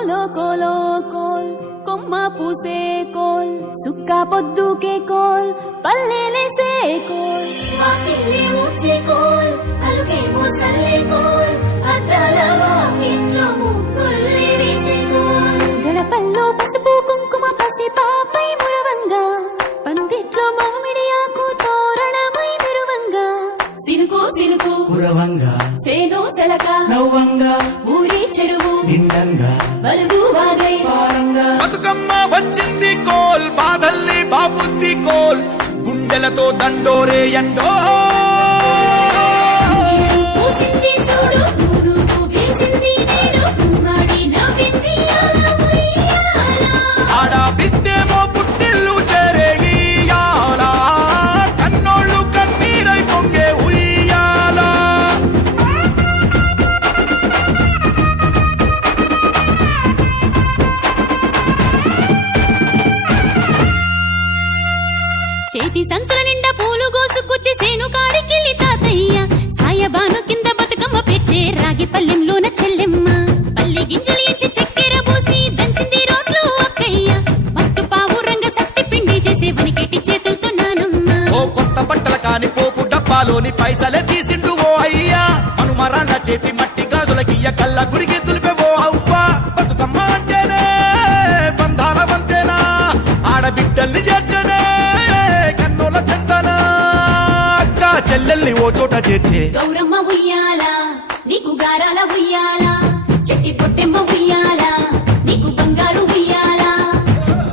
కోలో కోలో coal కొమ్మ పూసే coal సుక్క పొద్దుకే coal పల్లెలేసే coal వాకిలి ఊడ్చే కోల్ అలుగేమో సల్లే కోల్ అద్దాల వాకిట్లో ముగ్గుల్ని వేసే కోల్ గడపల్లో పసుపు కుంకుమ పసి పాపై మురవంగా పందిట్లో మామిడి ఆకు తోరణమై మెరువంగా సినుకు సినుకు పురవంగా సేను సెలక నవ్వంగా ఊరి చెరువు నిండంగా బలుగు వాగై పారంగా బతుకమ్మ వచ్చింది కోల్ బాధల్ని బాబుద్ది కోల్ గుండెలతో దండోరే ఎండో పూసింది చూడు పూనుకు వేసింది నేడు కుమ్మాడి నవ్వింది అలా ఉయ్యాల. ఆడ బిడ్డేమో పుట్టిల్లు చేరేగియాల కన్నోళ్ళు కన్నీరై పొంగే ఉయ్యాల చేతి సంచుల నిండా పూలు గోసుకొచ్చి సేను కాడికెళ్ళి తాతయ్య సాయబాను కింద బతుకమ్మ పెచ్చే రాగి పల్లెంలోన చెల్లెమ్మ పల్లె గింజలు ఎంచి చక్కెర పోసి దంచింది రోడ్లు అక్కయ్య మస్తు పావు రంగ సత్తి పిండి చేసే వనికెట్టి చేతులతో నానమ్మ ఓ కొత్త బట్టల కాని పోపు డబ్బాలోని పైసలే తీసిండు ఓ అయ్యా మనుమరాన్న చేతి మట్టి గాజులకియ్య కళ్ళ గురిగి తులిపెవో అవ్వ బతుకమ్మ అంటేనే బంధాల వంతేనా ఆడబిడ్డల్ని చేర్చనే కన్నుల చెంతనా అక్క చెల్లెల్ని ఓ చోట చేర్చే గౌరమ్మ ఉయ్యాల నీకు గారాల ఉయ్యాల చెట్టి పొట్టెమ్మ ఉయ్యాల నీకు బంగారు ఉయ్యాల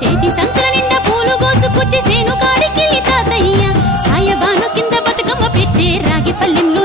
చేతి సంచుల నిండా పూలు గోసుకొచ్చి సేను కాడికెళ్ళి తాతయ్య సాయబాను కింద బతుకమ్మ పెచ్చే రాగి పల్లెంలో